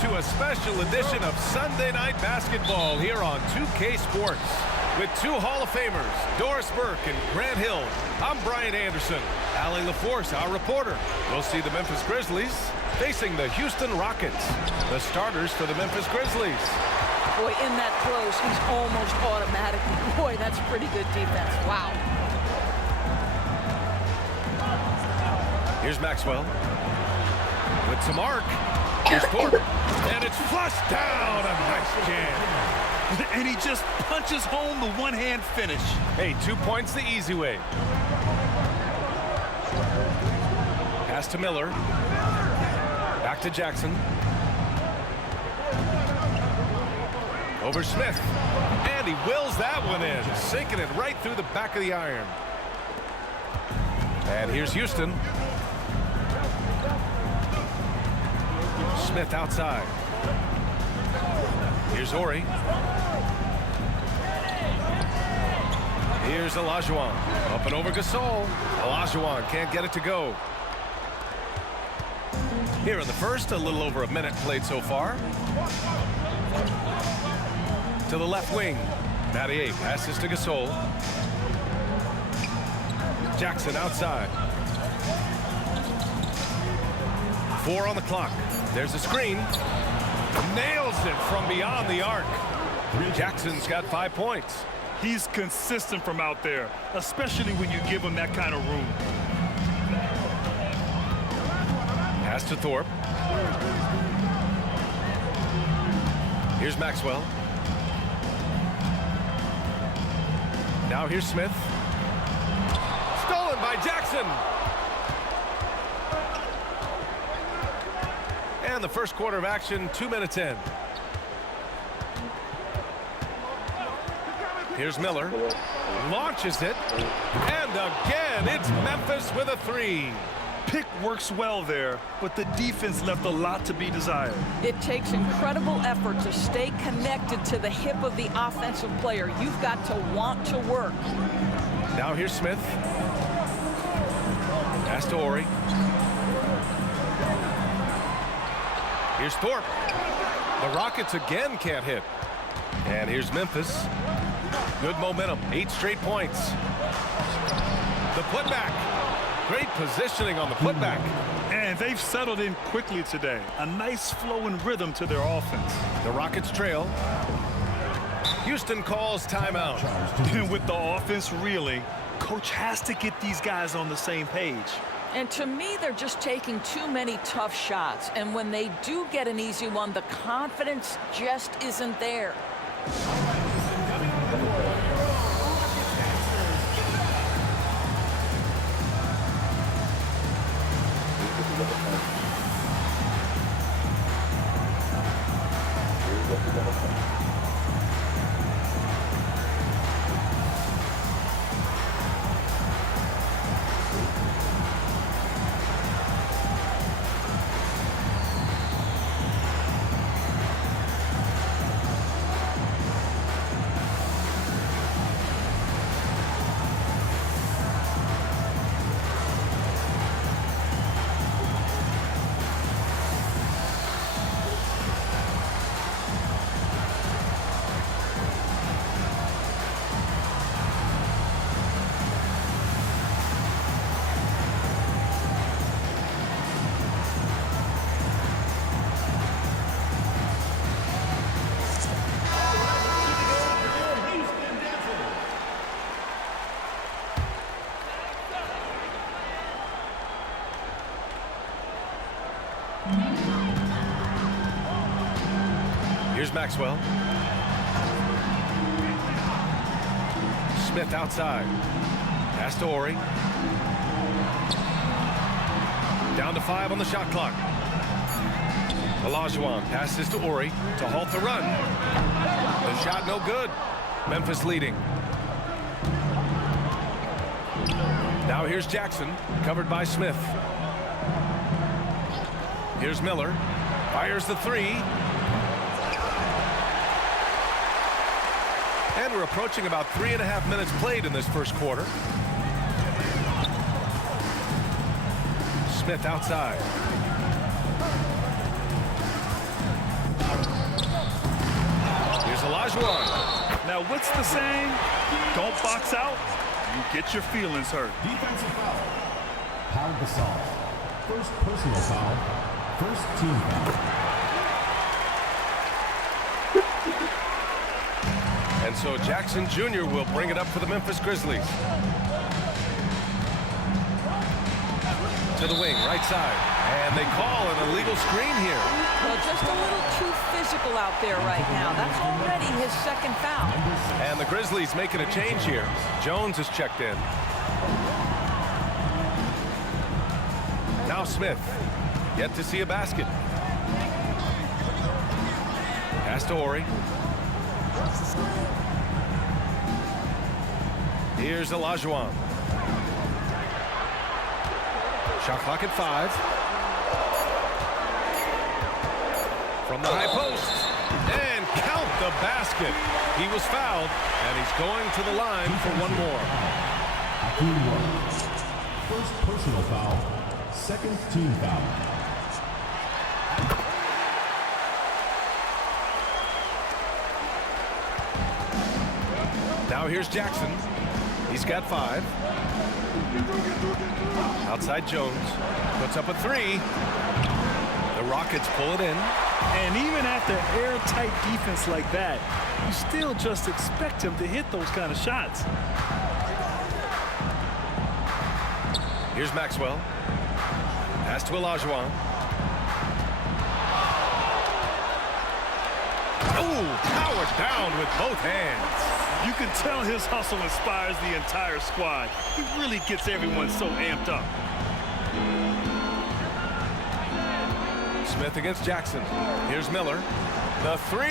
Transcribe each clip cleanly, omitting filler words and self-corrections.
to a special edition of Sunday Night Basketball here on 2K Sports. With two Hall of Famers, Doris Burke and Grant Hill, I'm Brian Anderson. Allie LaForce, our reporter. We'll see the Memphis Grizzlies facing the Houston Rockets. The starters for the Memphis Grizzlies. Boy, in that close, he's almost automatic. Boy, that's pretty good defense. Wow. Here's Maxwell. With some arc. Here's Thorpe. And it's flushed down. A nice jam. And he just punches home the one-hand finish. Hey, 2 points the easy way. Pass to Miller. Back to Jackson. Over Smith. And he wills that one in, sinking it right through the back of the iron. And here's Houston. Smith outside. Here's Horry. Here's Olajuwon. Up and over Gasol. Olajuwon can't get it to go. Here in the first, a little over a minute played so far. To the left wing. Mathieu passes to Gasol. Jackson outside. 4 on the clock. There's a screen. Nails it from beyond the arc. Jackson's got 5 points. He's consistent from out there, especially when you give him that kind of room. Pass to Thorpe. Here's Maxwell. Now here's Smith. Stolen by Jackson. And the first quarter of action, 2 minutes in. Here's Miller. Launches it. And again, it's Memphis with a 3. Pick works well there, but the defense left a lot to be desired. It takes incredible effort to stay connected to the hip of the offensive player. You've got to want to work. Now here's Smith. Pass to Horry. Here's Thorpe. The Rockets again can't hit. And here's Memphis. Good momentum. 8 straight points. The putback. Great positioning on the putback. And they've settled in quickly today. A nice flow and rhythm to their offense. The Rockets trail. Houston calls timeout. And with the offense reeling, coach has to get these guys on the same page. And to me, they're just taking too many tough shots. And when they do get an easy one, the confidence just isn't there. Here's Maxwell. Smith outside. Pass to Horry. Down to 5 on the shot clock. Olajuwon passes to Horry to halt the run. The shot no good. Memphis leading. Now here's Jackson, covered by Smith. Here's Miller. Fires the 3. And we're approaching about 3.5 minutes played in this first quarter. Smith outside. Olajuwon. Now, what's the saying? Don't box out, you get your feelings hurt. Defensive foul. Pau Gasol. First personal foul. First team foul. And so Jackson Jr. will bring it up for the Memphis Grizzlies. To the wing, right side. And they call an illegal screen here. Well, just a little too physical out there right now. That's already his second foul. And the Grizzlies making a change here. Jones is checked in. Now Smith. Yet to see a basket. Pass to Horry. Here's Olajuwon. Shot clock at 5. From the high post. And count the basket. He was fouled, and he's going to the line for one more. Hakeem Warren. First personal foul. Second team foul. Now here's Jackson. He's got 5. Outside Jones. Puts up a 3. The Rockets pull it in. And even after airtight defense like that, you still just expect him to hit those kind of shots. Here's Maxwell. Pass to Olajuwon. Oh, powered down with both hands. You can tell his hustle inspires the entire squad. He really gets everyone so amped up. Smith against Jackson. Here's Miller. The 3. A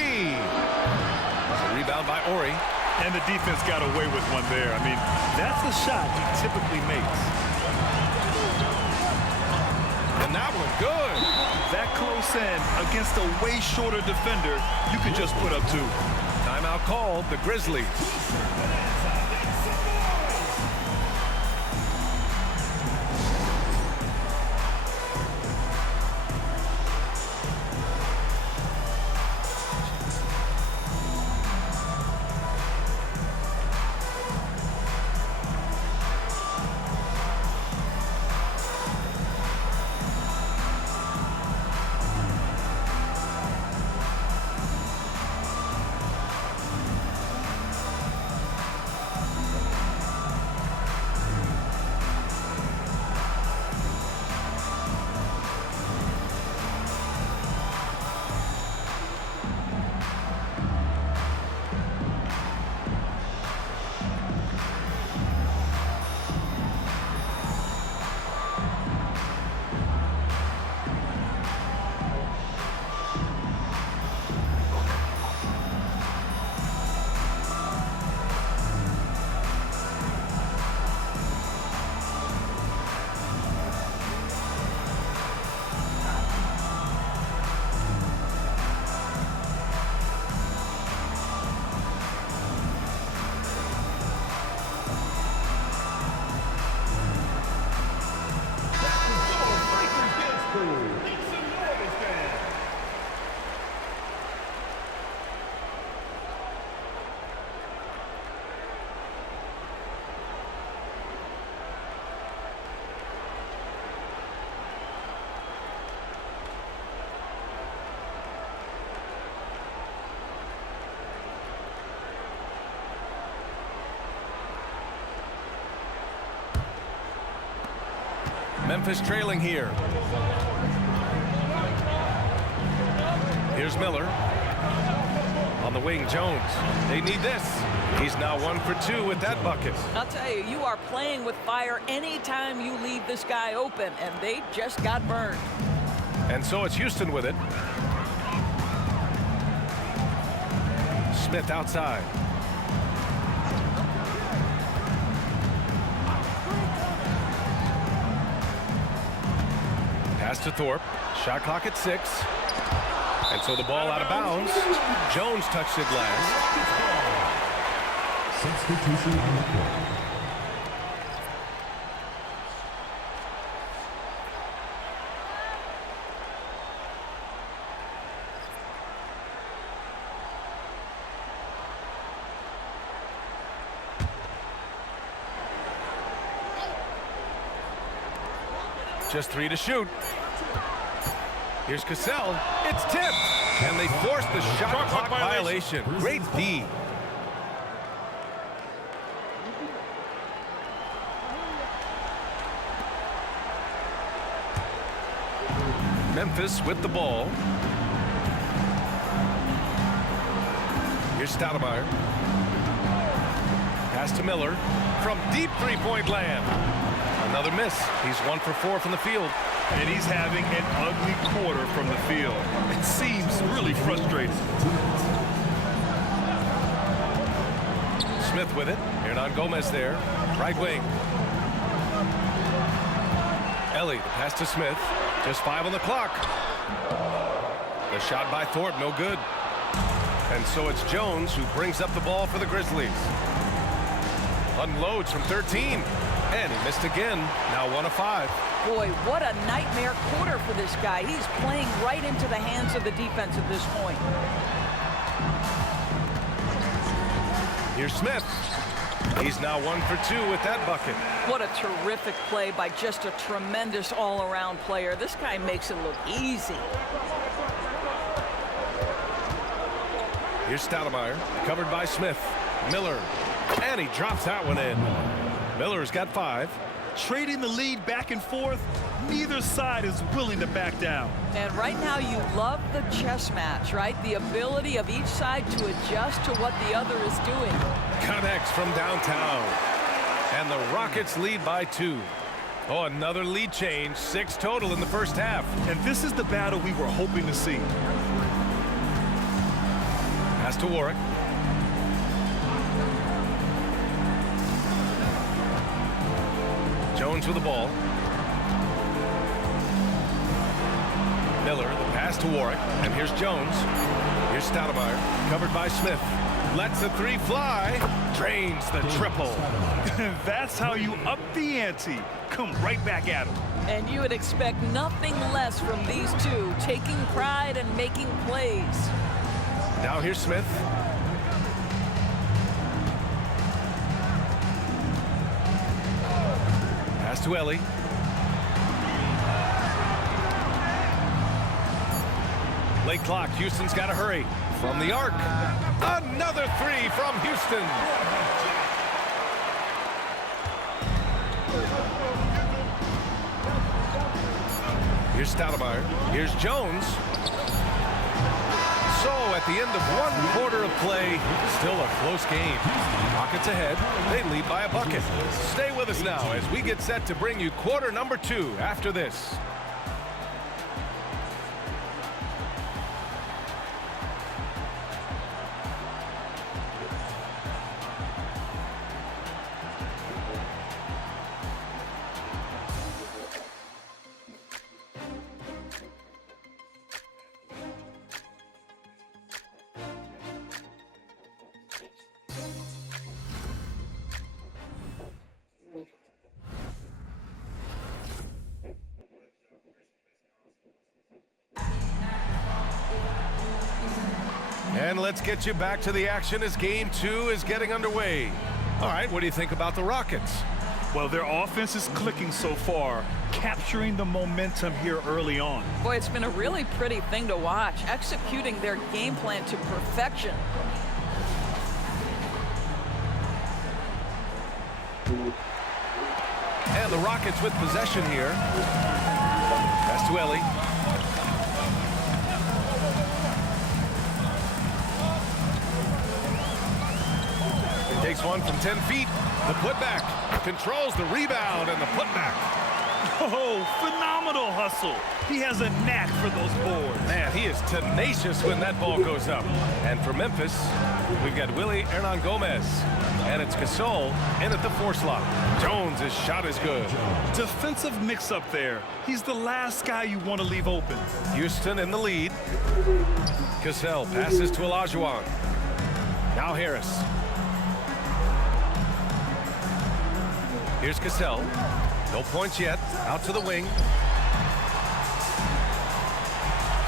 rebound by Horry. And the defense got away with one there. I mean, that's the shot he typically makes. And that one good. That close in against a way shorter defender, you could just put up 2. Timeout called, the Grizzlies. Memphis trailing here. Here's Miller. On the wing, Jones. They need this. He's now 1 for 2 with that bucket. I'll tell you, you are playing with fire anytime you leave this guy open, and they just got burned. And so it's Houston with it. Smith outside. Pass to Thorpe. Shot clock at 6. And so the ball out of bounds. Jones touched it last. Substitution on the court. just 3 to shoot. Here's Cassell. It's tipped. And they force the shot clock violation. Great D. Memphis with the ball. Here's Stoudemire. Pass to Miller from deep three-point land. Another miss. He's 1 for 4 from the field. And he's having an ugly quarter from the field. It seems really frustrating. Smith with it. Hernan Gomez there. Right wing. Ellie, the pass to Smith. Just 5 on the clock. The shot by Thorpe, no good. And so it's Jones who brings up the ball for the Grizzlies. Unloads from 13. And he missed again. Now 1 of 5. Boy, what a nightmare quarter for this guy. He's playing right into the hands of the defense at this point. Here's Smith. He's now 1 for 2 with that bucket. What a terrific play by just a tremendous all-around player. This guy makes it look easy. Here's Stoudemire, covered by Smith. Miller, and he drops that one in. Miller's got 5. Trading the lead back and forth, neither side is willing to back down. And right now you love the chess match, right? The ability of each side to adjust to what the other is doing. Connects from downtown. And the Rockets lead by 2. Oh, another lead change. 6 total in the first half. And this is the battle we were hoping to see. Pass to Warwick. Jones with the ball. Miller, the pass to Warwick. And here's Jones. Here's Stoudemire, covered by Smith. Lets the 3 fly. Drains the triple. That's how you up the ante. Come right back at him. And you would expect nothing less from these two, taking pride and making plays. Now here's Smith. Pass to Ellie. Late clock. Houston's got to hurry. From the arc. Another 3 from Houston. Here's Stoudemire. Here's Jones. So at the end of 1 quarter of play, still a close game. Rockets ahead. They lead by a bucket. Stay with us now as we get set to bring you quarter number 2 after this. And let's get you back to the action as game 2 is getting underway. All right, what do you think about the Rockets? Well, their offense is clicking so far, capturing the momentum here early on. Boy, it's been a really pretty thing to watch, executing their game plan to perfection. And the Rockets with possession here. Pass to Ellie. Takes one from 10 feet. The putback. Controls the rebound and the putback. Oh, phenomenal hustle. He has a knack for those boards. Man, he is tenacious when that ball goes up. And for Memphis, we've got Willie Hernan Gomez. And it's Gasol in at the 4 slot. Jones' shot is good. Defensive mix-up there. He's the last guy you want to leave open. Houston in the lead. Cassell passes to Olajuwon. Now Harris. Here's Cassell. No points yet. Out to the wing.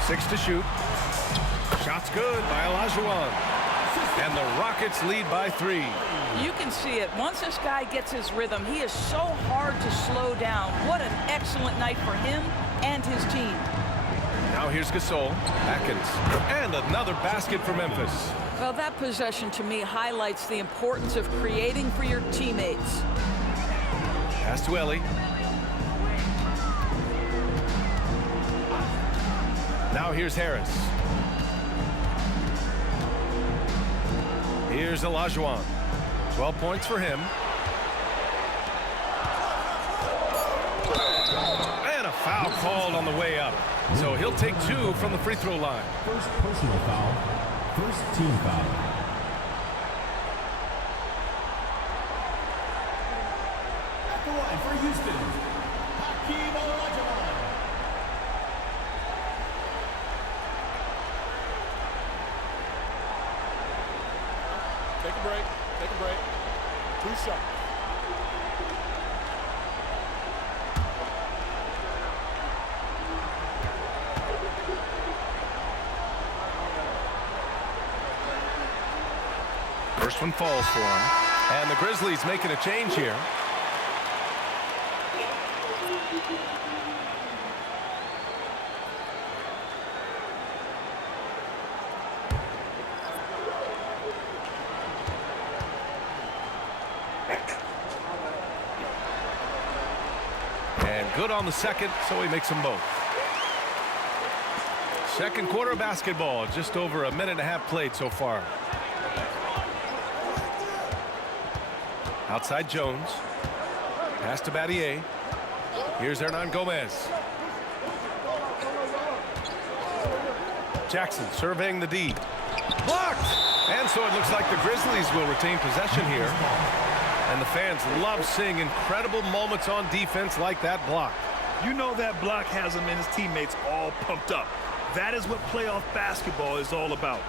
6 to shoot. Shot's good by Olajuwon. And the Rockets lead by 3. You can see it. Once this guy gets his rhythm, he is so hard to slow down. What an excellent night for him and his team. Now here's Gasol, Atkins, and another basket for Memphis. Well, that possession to me highlights the importance of creating for your teammates. Pass to Ellie. Now here's Harris. Here's Olajuwon. 12 points for him. And a foul called on the way up. So he'll take 2 from the free throw line. First personal foul. First team foul. At the line for Houston, Hakeem Olajuwon. Take a break. Take a break. 2 shots. First one falls for him. And the Grizzlies making a change here. And good on the second, so he makes them both. Second quarter of basketball, just over a minute and a half played so far. Outside Jones. Pass to Battier. Here's Hernan Gomez. Jackson surveying the D. Blocked! And so it looks like the Grizzlies will retain possession here. And the fans love seeing incredible moments on defense like that block. You know that block has him and his teammates all pumped up. That is what playoff basketball is all about.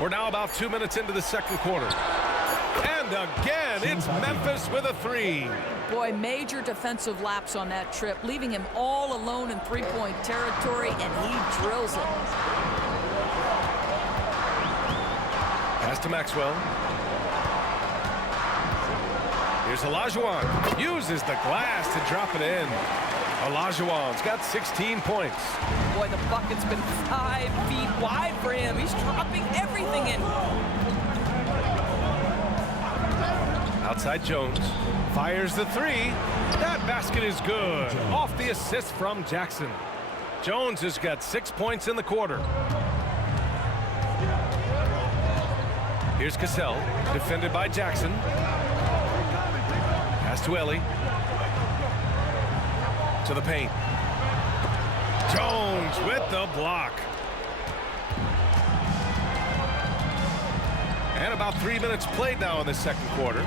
We're now about 2 minutes into the second quarter. And again, it's Memphis with a 3. Boy, major defensive lapse on that trip, leaving him all alone in three-point territory, and he drills it. Pass to Maxwell. Here's Olajuwon. Uses the glass to drop it in. Olajuwon's got 16 points. Boy, the bucket's been 5 feet wide for him. He's dropping everything in. Outside Jones. Fires the 3. That basket is good. Off the assist from Jackson. Jones has got 6 points in the quarter. Here's Cassell. Defended by Jackson. Pass to Ellie. To the paint. Jones with the block. And about 3 minutes played now in the second quarter.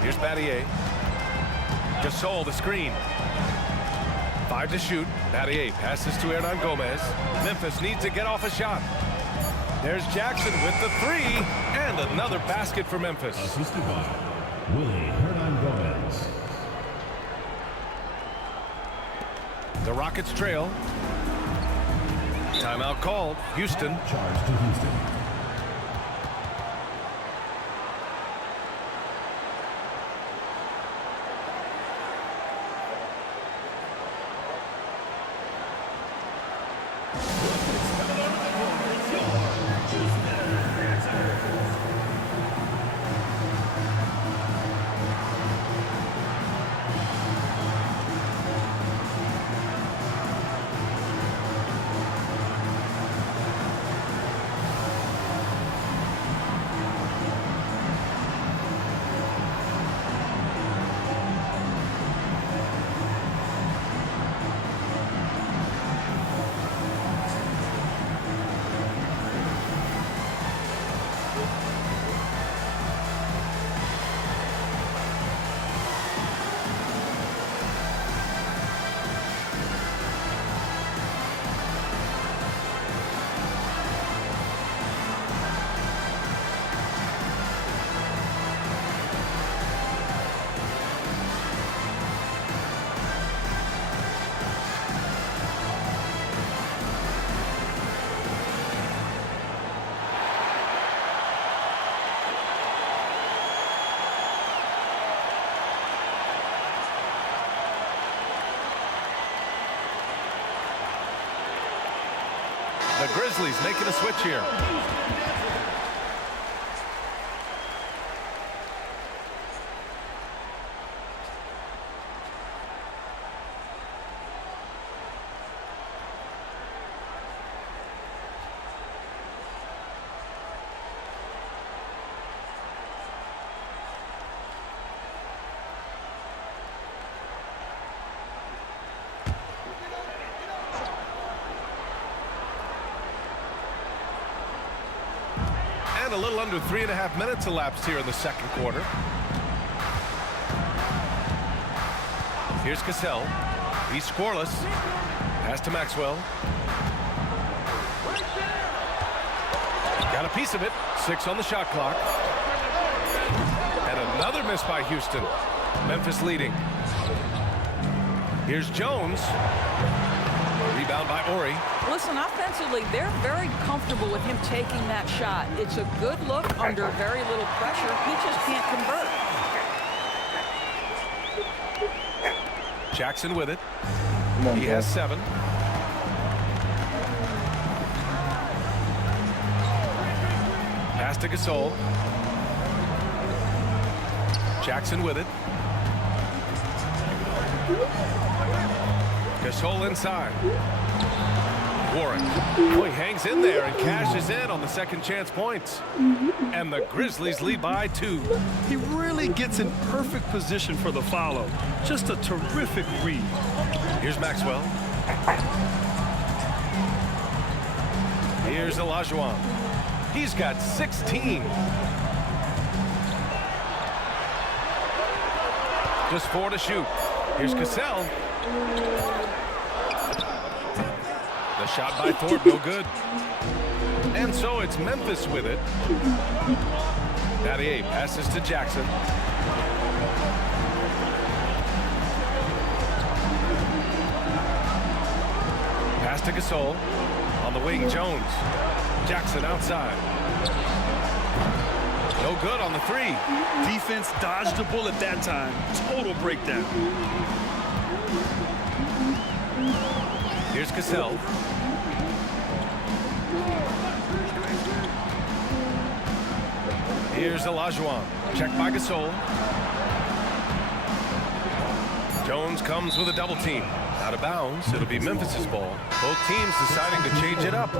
Here's Battier. Gasol the screen. 5 to shoot. Battier passes to Hernan Gomez. Memphis needs to get off a shot. There's Jackson with the 3. And another basket for Memphis. Assisted by Willie Hernan Gomez. The Rockets trail. Timeout called. Houston. Charge to Houston. The Grizzlies making a switch here. And a little under 3.5 minutes elapsed here in the second quarter. Here's Cassell. He's scoreless. Pass to Maxwell. Got a piece of it. 6 on the shot clock. And another miss by Houston. Memphis leading. Here's Jones. Rebound by Ori. Listen, offensively, they're very comfortable with him taking that shot. It's a good look under very little pressure. He just can't convert. Jackson with it. He has 7. Pass to Gasol. Jackson with it. Gasol inside. Warren. Oh, he hangs in there and cashes in on the second chance points. And the Grizzlies lead by 2. He really gets in perfect position for the follow. Just a terrific read. Here's Maxwell. Here's Olajuwon. He's got 16. Just 4 to shoot. Here's Cassell. The shot by Thorpe, no good. And so it's Memphis with it. Battier passes to Jackson. Pass to Gasol. On the wing, Jones. Jackson outside. No good on the 3. Defense dodged a bullet that time. Total breakdown. Here's Cassell. Here's Olajuwon. Check by Gasol. Jones comes with a double team. Out of bounds. It'll be Memphis's ball. Both teams deciding to change it up.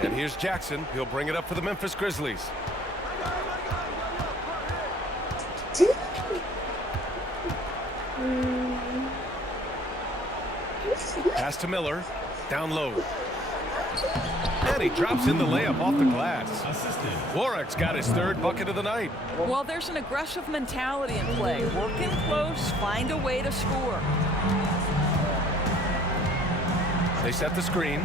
And here's Jackson. He'll bring it up for the Memphis Grizzlies. Pass to Miller. Down low. And he drops in the layup off the glass. Warwick's got his 3rd bucket of the night. Well, there's an aggressive mentality in play. Work in close, find a way to score. They set the screen.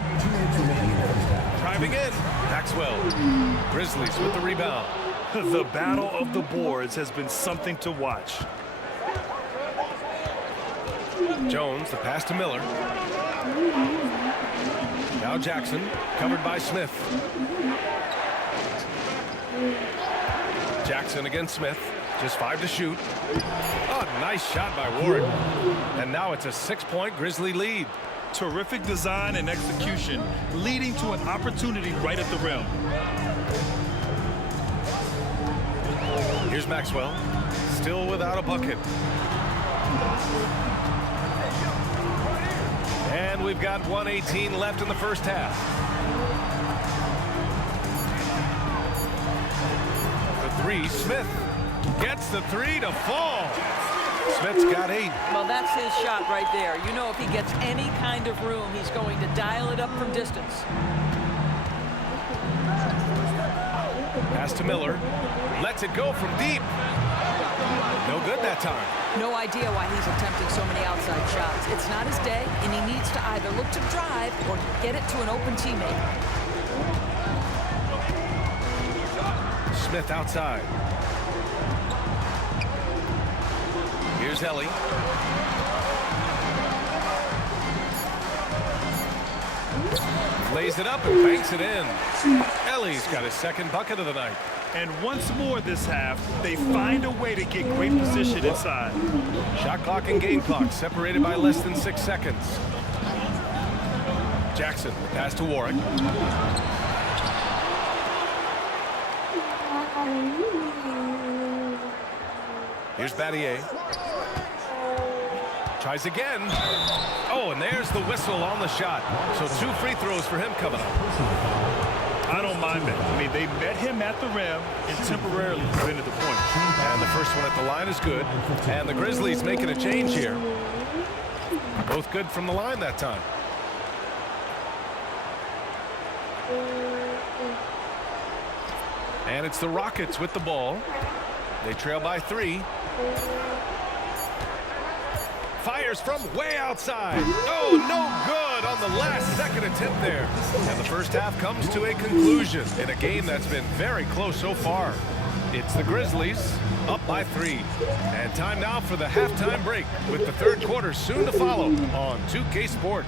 Driving in. Maxwell. Grizzlies with the rebound. The battle of the boards has been something to watch. Jones, the pass to Miller. Now Jackson, covered by Smith. Jackson against Smith. Just 5 to shoot. Oh, nice shot by Warren. And now it's a 6-point Grizzly lead. Terrific design and execution, leading to an opportunity right at the rim. Here's Maxwell. Still without a bucket. And we've got 1:18 left in the first half. The 3, Smith gets the 3 to fall. Smith's got 8. Well, that's his shot right there. You know, if he gets any kind of room, he's going to dial it up from distance. Pass to Miller. Lets it go from deep. No good that time. No idea why he's attempting so many outside shots. It's not his day, and he needs to either look to drive or get it to an open teammate. Smith outside. Here's Ellie. Lays it up and banks it in. Ellie's got his second bucket of the night. And once more this half, they find a way to get great position inside. Shot clock and game clock separated by less than 6 seconds. Jackson, pass to Warwick. Here's Battier. Tries again. Oh, and there's the whistle on the shot. So 2 free throws for him coming up. I don't mind that. I mean, they met him at the rim and temporarily prevented the point. And the first one at the line is good. And the Grizzlies making a change here. Both good from the line that time. And it's the Rockets with the ball. They trail by 3. Fires from way outside. Oh, no good on the last second attempt there. And the first half comes to a conclusion in a game that's been very close so far. It's the Grizzlies up by 3. And time now for the halftime break with the third quarter soon to follow on 2K Sports.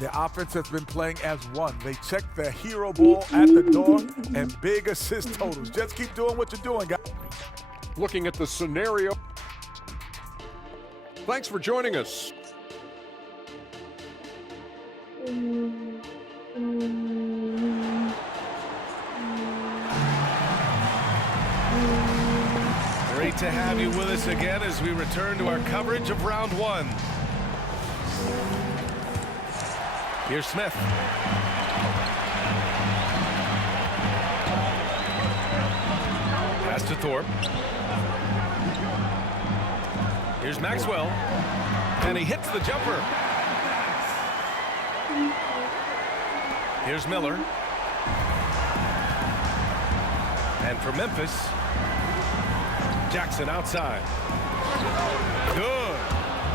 The offense has been playing as one. They check the hero ball at the door and big assist totals. Just keep doing what you're doing, guys. Looking at the scenario. Thanks for joining us. Great to have you with us again as we return to our coverage of round 1. Here's Smith. Pass to Thorpe. Here's Maxwell. And he hits the jumper. Here's Miller. And for Memphis, Jackson outside. Good.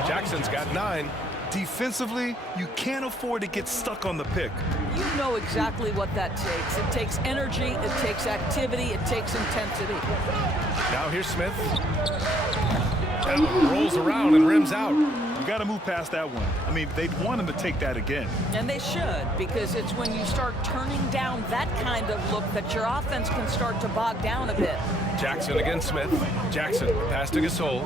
Jackson's got 9. Defensively, you can't afford to get stuck on the pick. You know exactly what that takes. It takes energy, it takes activity, it takes intensity. Now here's Smith. That one rolls around and rims out. You got to move past that one. I mean, they'd want him to take that again. And they should, because it's when you start turning down that kind of look that your offense can start to bog down a bit. Jackson against Smith. Jackson pass to Gasol.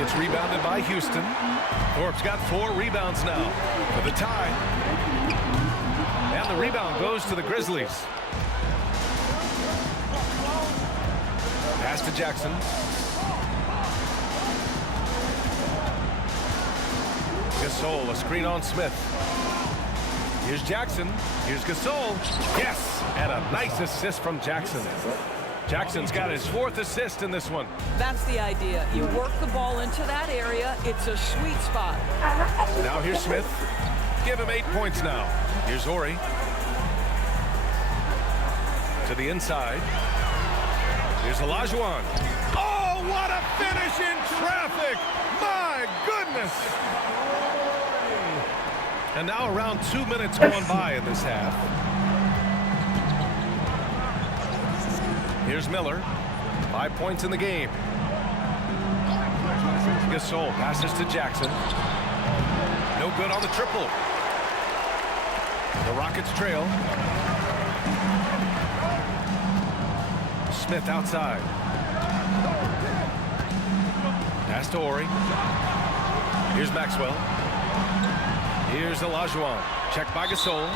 It's rebounded by Houston. Thorpe's got 4 rebounds now for the tie. And the rebound goes to the Grizzlies. Pass to Jackson. Gasol, a screen on Smith. Here's Jackson. Here's Gasol. Yes! And a nice assist from Jackson. Jackson's got his 4th assist in this one. That's the idea. You work the ball into that area. It's a sweet spot. Now here's Smith. Give him 8 points now. Here's Horry. To the inside. Here's Olajuwon. Oh, what a finish in traffic! My goodness! And now around 2 minutes going by in this half. Here's Miller. 5 points in the game. Gasol passes to Jackson. No good on the triple. The Rockets trail. Smith outside. Pass to Horry. Here's Maxwell. Here's Olajuwon. Check by Gasol.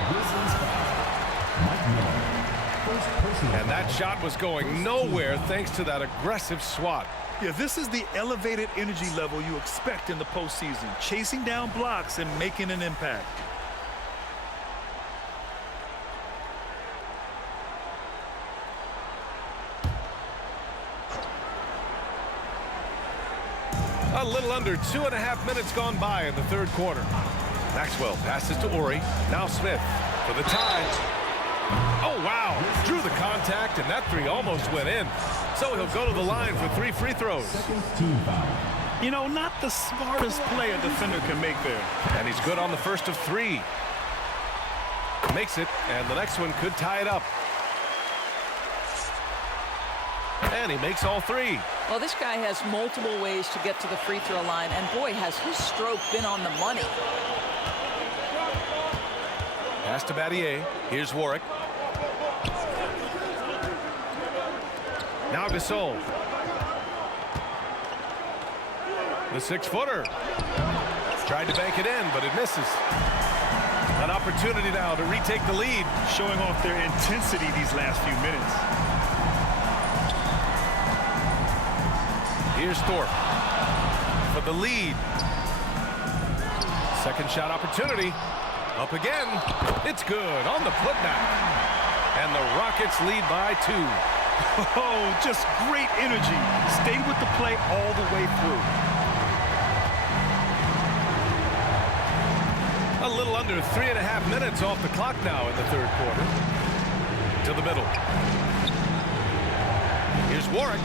And that shot was going nowhere thanks to that aggressive swat. Yeah, this is the elevated energy level you expect in the postseason. Chasing down blocks and making an impact. A little under 2.5 minutes gone by in the third quarter. Maxwell passes to Horry. Now Smith for the tie. Oh, wow. Drew the contact, and that 3 almost went in. So he'll go to the line for 3 free throws. Second team foul. You know, not the smartest play a defender can make there. And he's good on the first of 3. Makes it, and the next one could tie it up. And he makes all 3. Well, this guy has multiple ways to get to the free throw line, and boy, has his stroke been on the money. Pass to Battier. Here's Warwick. Now Gasol. The 6-footer. Tried to bank it in, but it misses. An opportunity now to retake the lead. Showing off their intensity these last few minutes. Here's Thorpe for the lead. Second shot opportunity. Up again. It's good on the putback. And the Rockets lead by 2. Oh, just great energy. Stayed with the play all the way through. A little under 3.5 minutes off the clock now in the third quarter. To the middle. Here's Warwick.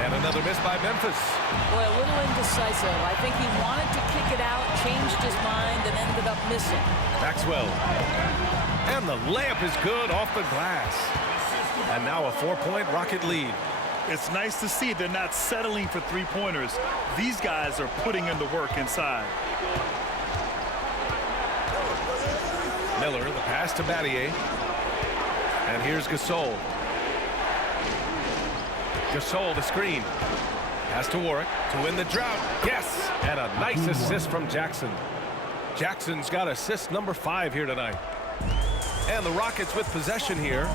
And another miss by Memphis. Boy, a little indecisive. I think he wanted to kick it out, changed his mind, and ended up missing. Maxwell. And the layup is good off the glass. And now a 4-point Rocket lead. It's nice to see they're not settling for 3-pointers. These guys are putting in the work inside. Miller, the pass to Battier. And here's Gasol. Gasol, the screen. Pass to Warwick to win the drought. Yes! And a nice assist from Jackson. Jackson's got assist number 5 here tonight. And the Rockets with possession here.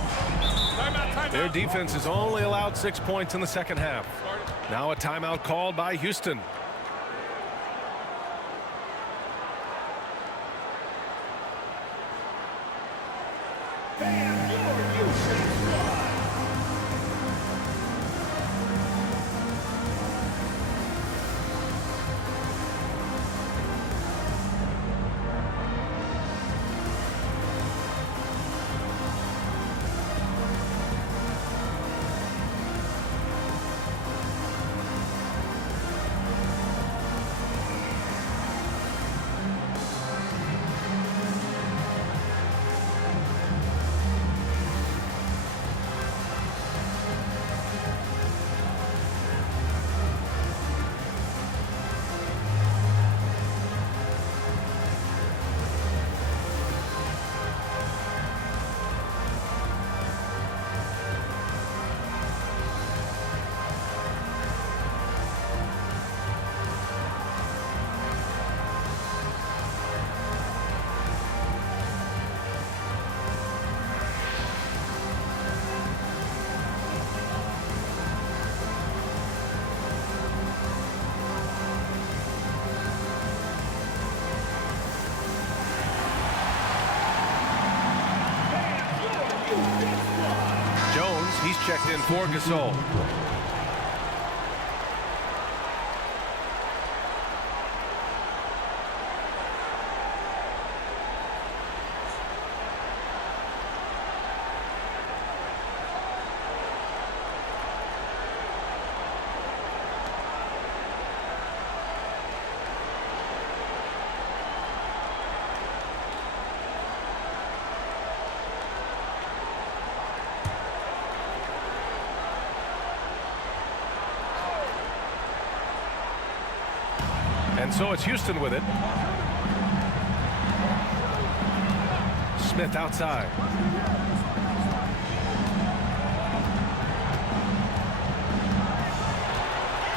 Their defense has only allowed 6 points in the second half. Now a timeout called by Houston. He's checked in for Gasol. And so it's Houston with it. Smith outside.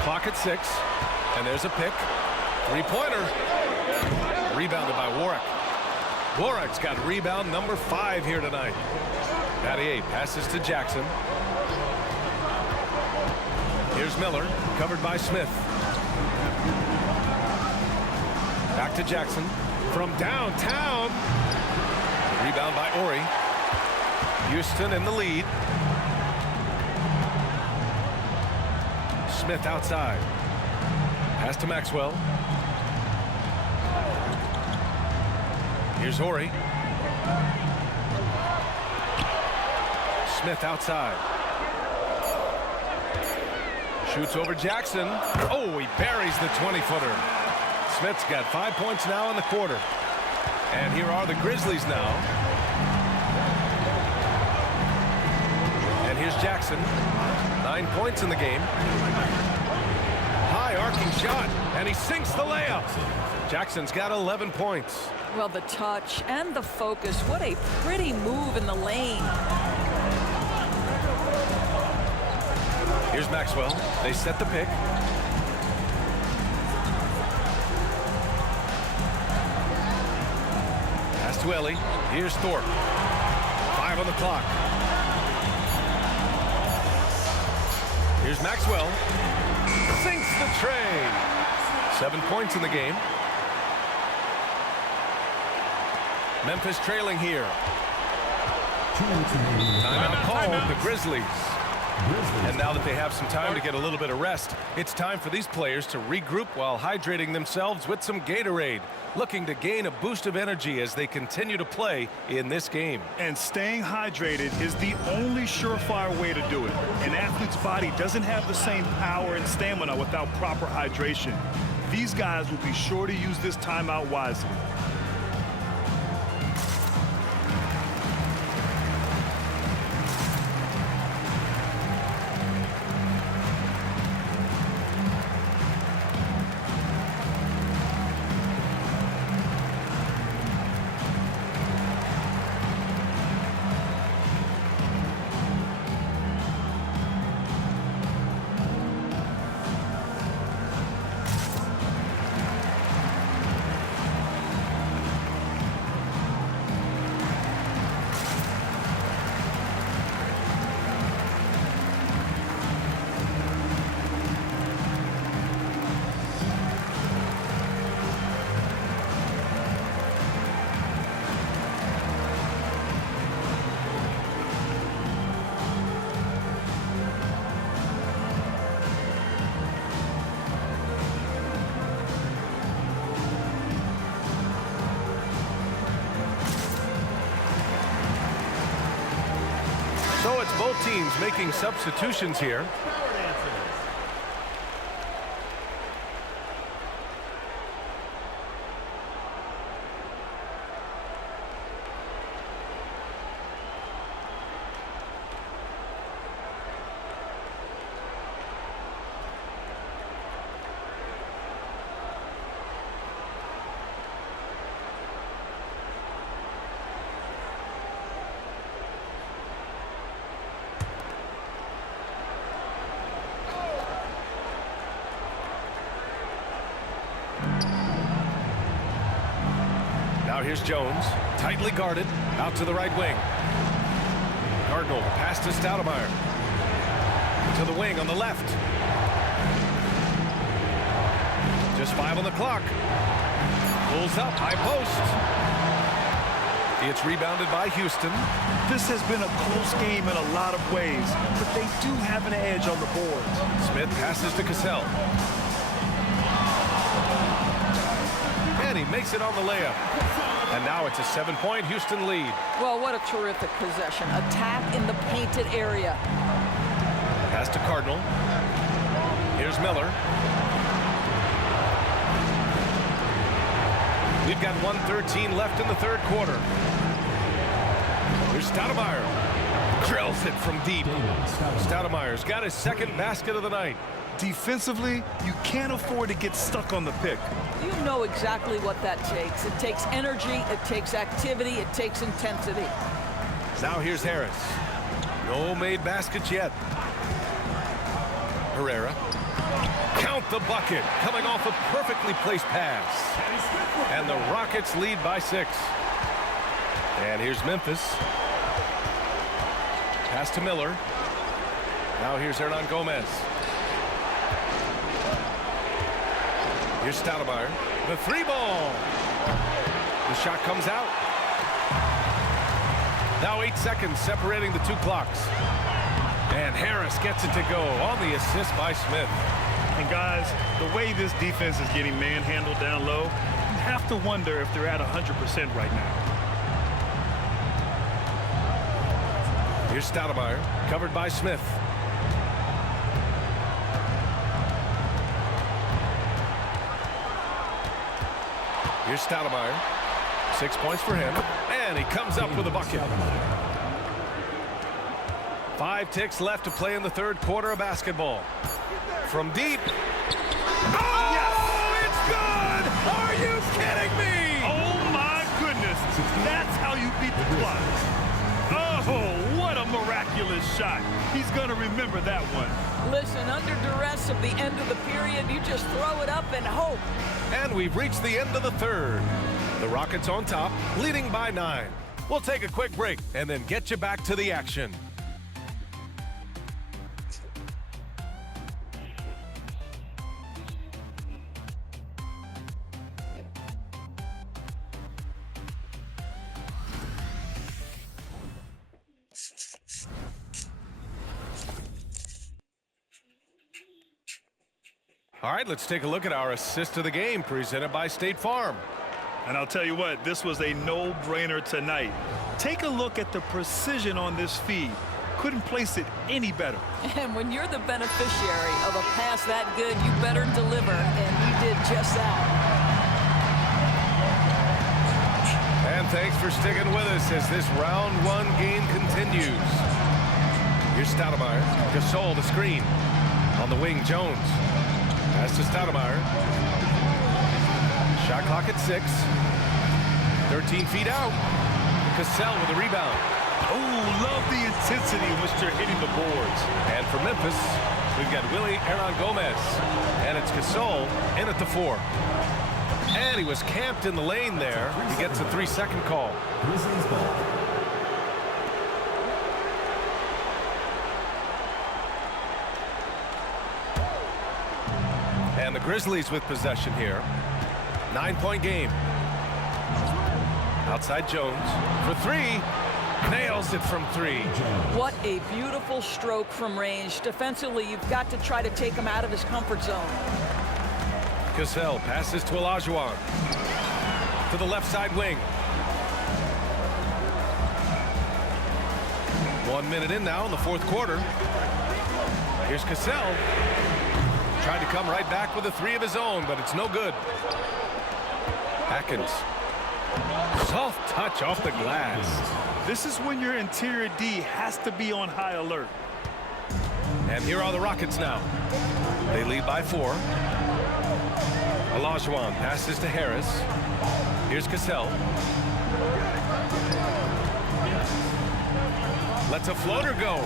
Clock at 6. And there's a pick. 3-pointer. Rebounded by Warwick. Warwick's got rebound number 5 here tonight. Battier passes to Jackson. Here's Miller, covered by Smith. Back to Jackson from downtown. The rebound by Ori. Houston in the lead. Smith outside. Pass to Maxwell. Here's Ori. Smith outside. Shoots over Jackson. Oh, he buries the 20-footer. Smith's got 5 points now in the quarter. And here are the Grizzlies now. And here's Jackson. 9 points in the game. High arcing shot, and he sinks the layup. Jackson's got 11 points. Well, the touch and the focus. What a pretty move in the lane. Here's Maxwell. They set the pick. Pass to Ellie. Here's Thorpe. 5 on the clock. Here's Maxwell. Sinks the tray. 7 points in the game. Memphis trailing here. Time to call the Grizzlies. And now that they have some time to get a little bit of rest, it's time for these players to regroup while hydrating themselves with some Gatorade, looking to gain a boost of energy as they continue to play in this game. And staying hydrated is the only surefire way to do it. An athlete's body doesn't have the same power and stamina without proper hydration. These guys will be sure to use this timeout wisely. So it's both teams making substitutions here. Now here's Jones, tightly guarded, out to the right wing. Cardinal pass to Stoudemire. To the wing on the left. Just 5 on the clock. Pulls up, high post. It's rebounded by Houston. This has been a close game in a lot of ways, but they do have an edge on the boards. Smith passes to Cassell. And he makes it on the layup. And now it's a 7-point Houston lead. Well, what a terrific possession. Attack in the painted area. Pass to Cardinal. Here's Miller. We've got 1:13 left in the third quarter. Here's Stoudemire. Drills it from deep. Stoudemire's got his second basket of the night. Defensively, you can't afford to get stuck on the pick. You know exactly what that takes. It takes energy, it takes activity, it takes intensity. Now here's Harris. No made baskets yet. Herrera. Count the bucket. Coming off a perfectly placed pass. And the Rockets lead by 6. And here's Memphis. Pass to Miller. Now here's Hernan Gomez. Here's Stoudemire. The 3-ball. The shot comes out. Now 8 seconds separating the 2 clocks. And Harris gets it to go on the assist by Smith. And guys, the way this defense is getting manhandled down low, you have to wonder if they're at 100% right now. Here's Stoudemire, covered by Smith. Here's Stoudemire. 6 points for him. And he comes up with a bucket. 5 ticks left to play in the third quarter of basketball. From deep. Oh, yes! It's good! Are you kidding me? Oh, my goodness. That's how you beat the clock. Oh, what a miraculous shot. He's going to remember that one. Listen, under duress of the end of the period, you just throw it up and hope. And we've reached the end of the third. The Rockets on top, leading by 9. We'll take a quick break and then get you back to the action. All right, let's take a look at our assist of the game presented by State Farm. And I'll tell you what, this was a no-brainer tonight. Take a look at the precision on this feed. Couldn't place it any better. And when you're the beneficiary of a pass that good, you better deliver, and he did just that. And thanks for sticking with us as this round 1 game continues. Here's Stoudemire. Gasol, the screen. On the wing, Jones. Pass to Stoudemire. Shot clock at 6. 13 feet out. Cassell with a rebound. Oh, love the intensity in which they're hitting the boards. And for Memphis, we've got Willie Hernangomez. And it's Gasol in at the 4. And he was camped in the lane there. He gets a 3-second call. Grizzlies ball. And the Grizzlies with possession here. 9-point game. Outside Jones for 3. Nails it from 3. What a beautiful stroke from range. Defensively, you've got to try to take him out of his comfort zone. Cassell passes to Olajuwon. To the left side wing. 1 minute in now in the fourth quarter. Here's Cassell. Tried to come right back with a 3 of his own, but it's no good. Atkins. Soft touch off the glass. This is when your interior D has to be on high alert. And here are the Rockets now. They lead by 4. Olajuwon passes to Harris. Here's Cassell. Lets a floater go.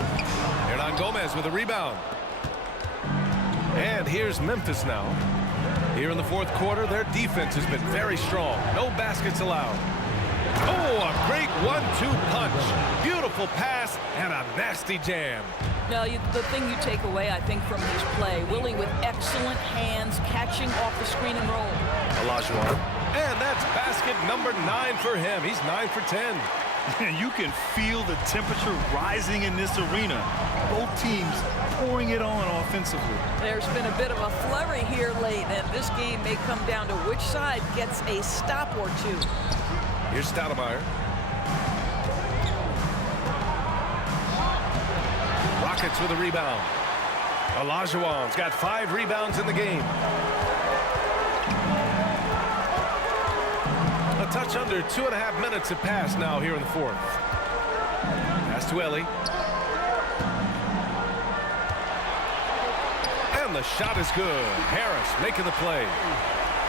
Hernangomez with a rebound. And here's Memphis now. Here in the fourth quarter, their defense has been very strong. No baskets allowed. Oh, a great 1-2 punch. Beautiful pass and a nasty jam. Now, the thing you take away, I think, from his play, Willie with excellent hands, catching off the screen and roll. Olajuwon. And that's basket number 9 for him. He's 9 for 10. And you can feel the temperature rising in this arena. Both teams pouring it on offensively. There's been a bit of a flurry here late, and this game may come down to which side gets a stop or 2. Here's Stoudemire. Rockets with a rebound. Olajuwon's got 5 rebounds in the game. A touch under 2.5 minutes have passed now here in the fourth. Pass to Ellie. And the shot is good. Harris making the play.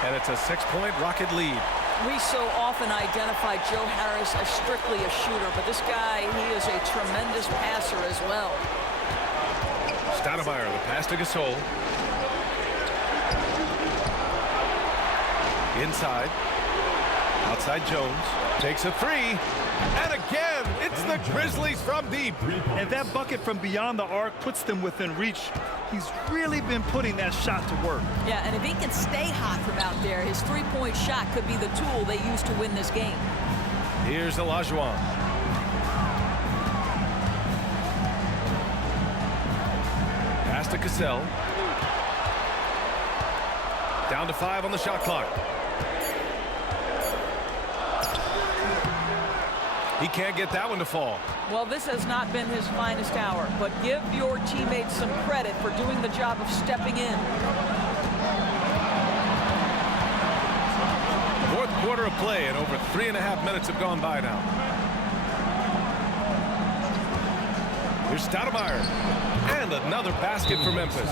And it's a 6-point Rocket lead. We so often identify Joe Harris as strictly a shooter, but this guy, he is a tremendous passer as well. Stoudemire, the pass to Gasol. Inside. Outside Jones. Takes a 3. And again, it's the Grizzlies from deep. And that bucket from beyond the arc puts them within reach. He's really been putting that shot to work. Yeah, and if he can stay hot from out there, his 3-point shot could be the tool they use to win this game. Here's Olajuwon. Pass to Cassell. Down to 5 on the shot clock. He can't get that one to fall. Well, this has not been his finest hour, but give your teammates some credit for doing the job of stepping in. Fourth quarter of play, and over 3.5 minutes have gone by now. Here's Stoudemire. And another basket for Memphis.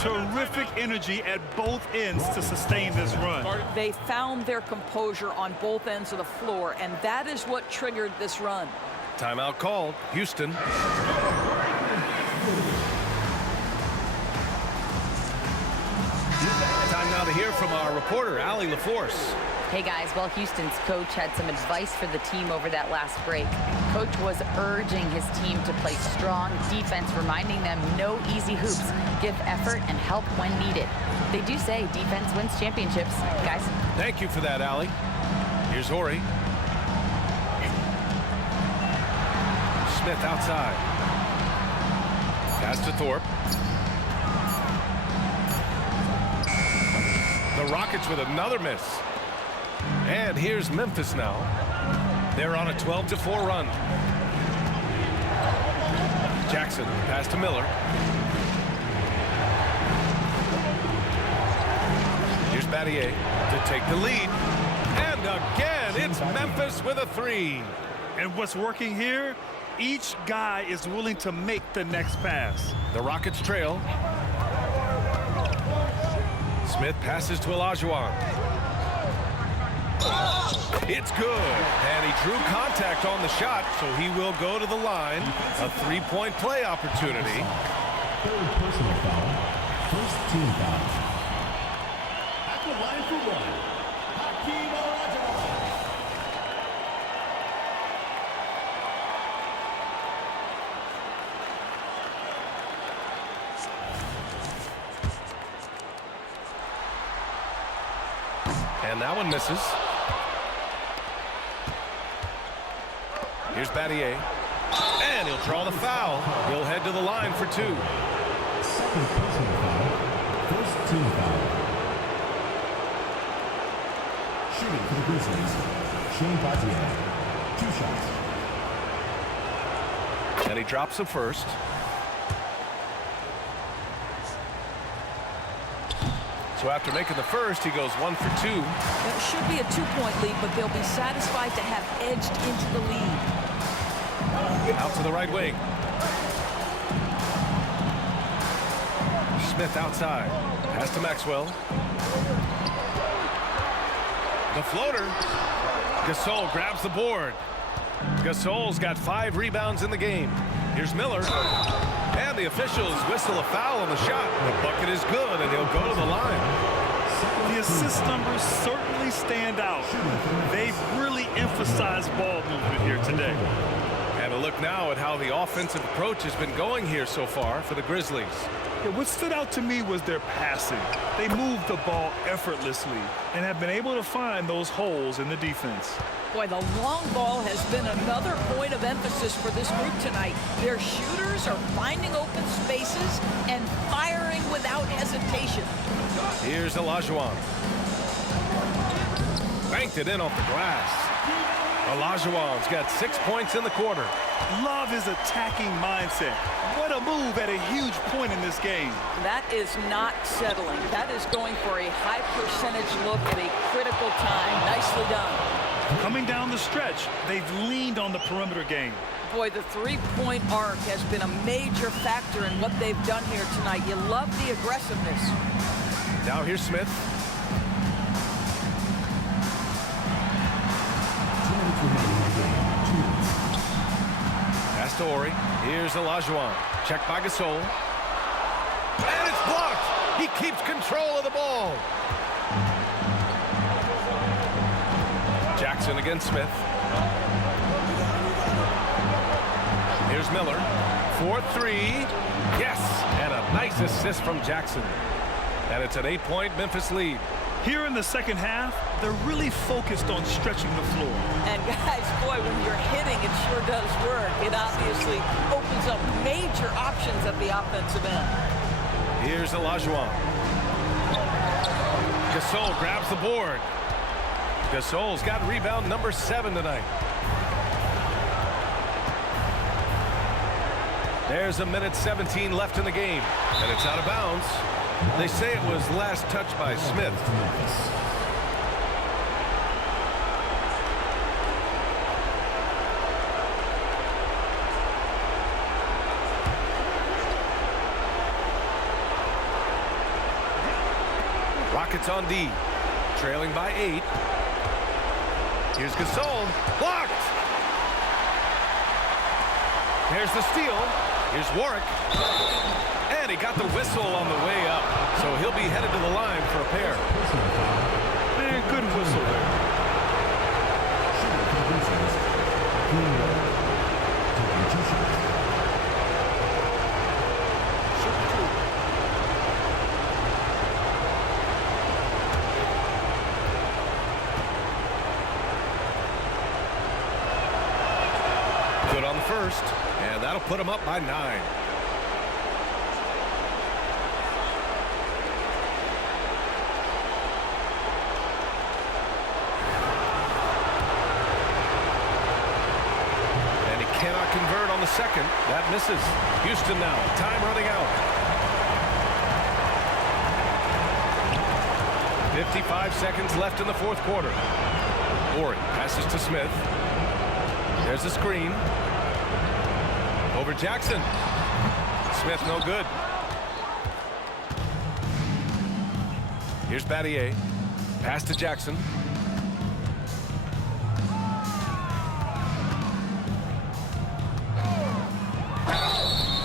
Terrific energy at both ends to sustain this run. They found their composure on both ends of the floor, and that is what triggered this run. Timeout called. Houston. Time now to hear from our reporter, Allie LaForce. Hey guys, well, Houston's coach had some advice for the team over that last break. Coach was urging his team to play strong defense, reminding them no easy hoops, give effort and help when needed. They do say defense wins championships, guys. Thank you for that, Allie. Here's Horry. Smith outside. Pass to Thorpe. The Rockets with another miss. And here's Memphis now. They're on a 12-4 run. Jackson, pass to Miller. Here's Battier to take the lead. And again, it's Memphis with a three. And what's working here? Each guy is willing to make the next pass. The Rockets trail. Smith passes to Olajuwon. It's good. And he drew contact on the shot, so he will go to the line. A three-point play opportunity. Third personal foul. First team foul. At the line for one, Hakeem Olajuwon. And that one misses. Here's Battier. And he'll draw the foul. He'll head to the line for two. Second personal foul. First team foul. Shooting for the Grizzlies, Shane Battier. 2 shots. And he drops the first. So after making the first, he goes 1 for 2. It should be a 2-point lead, but they'll be satisfied to have edged into the lead. Out to the right wing. Smith outside. Pass to Maxwell. The floater. Gasol grabs the board. Gasol's got 5 rebounds in the game. Here's Miller. And the officials whistle a foul on the shot. The bucket is good, and he'll go to the line. The assist numbers certainly stand out. They've really emphasized ball movement here today. And a look now at how the offensive approach has been going here so far for the Grizzlies. Yeah, what stood out to me was their passing. They moved the ball effortlessly and have been able to find those holes in the defense. Boy, the long ball has been another point of emphasis for this group tonight. Their shooters are finding open spaces and firing without hesitation. Here's Olajuwon. Banked it in off the glass. Olajuwon's got 6 points in the quarter. Love his attacking mindset. What a move at a huge point in this game. That is not settling. That is going for a high percentage look at a critical time. Nicely done. Coming down the stretch, they've leaned on the perimeter game. Boy, the three-point arc has been a major factor in what they've done here tonight. You love the aggressiveness. Now here's Smith. 2 minutes remaining in the game. 2 minutes. Pass to Horry. Here's Olajuwon. Checked by Gasol. And it's blocked. He keeps control of the ball. Jackson against Smith. Here's Miller. 4-3. Yes! And a nice assist from Jackson. And it's an 8-point Memphis lead. Here in the second half, they're really focused on stretching the floor. And guys, boy, when you're hitting, it sure does work. It obviously opens up major options at the offensive end. Here's Olajuwon. Gasol grabs the board. Gasol's got rebound number 7 tonight. There's 1:17 left in the game, and it's out of bounds. They say it was last touched by Smith. Rockets on D. Trailing by 8. Here's Gasol. Blocked! There's the steal. Here's Warwick. And he got the whistle on the way up. So he'll be headed to the line for a pair. Man, good whistle there. Good on the first, and that'll put him up by 9. Cannot convert on the second. That misses. Houston now. Time running out. 55 seconds left in the fourth quarter. Horry passes to Smith. There's a screen. Over Jackson. Smith no good. Here's Battier. Pass to Jackson.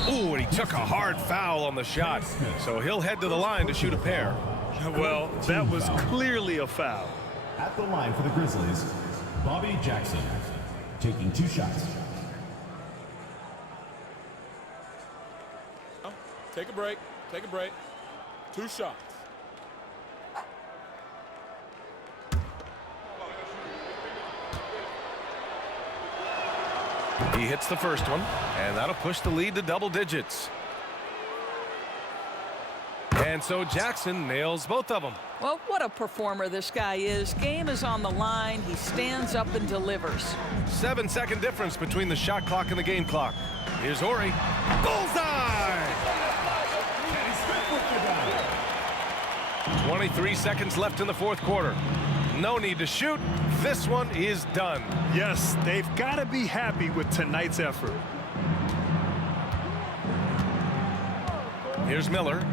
Ooh, and he took a hard foul on the shot. So he'll head to the line to shoot a pair. Well, that was clearly a foul. At the line for the Grizzlies, Bobby Jackson, taking 2 shots. Take a break. Take a break. 2 shots. He hits the first one, and that'll push the lead to double digits. And so Jackson nails both of them. Well, what a performer this guy is. Game is on the line. He stands up and delivers. 7-second difference between the shot clock and the game clock. Here's Horry. Bullseye! 23 seconds left in the fourth quarter. No need to shoot. This one is done. Yes, they've got to be happy with tonight's effort. Here's Miller.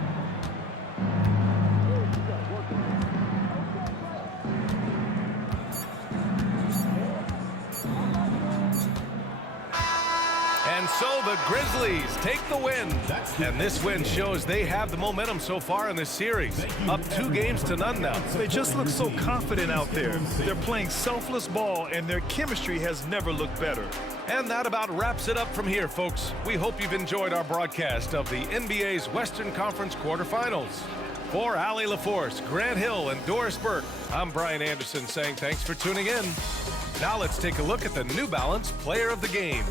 And so the Grizzlies take the win. And this win shows they have the momentum so far in this series. Up 2 games to none now. They just look so confident out there. They're playing selfless ball, and their chemistry has never looked better. And that about wraps it up from here, folks. We hope you've enjoyed our broadcast of the NBA's Western Conference quarterfinals. For Allie LaForce, Grant Hill, and Doris Burke, I'm Brian Anderson saying thanks for tuning in. Now let's take a look at the New Balance Player of the Game.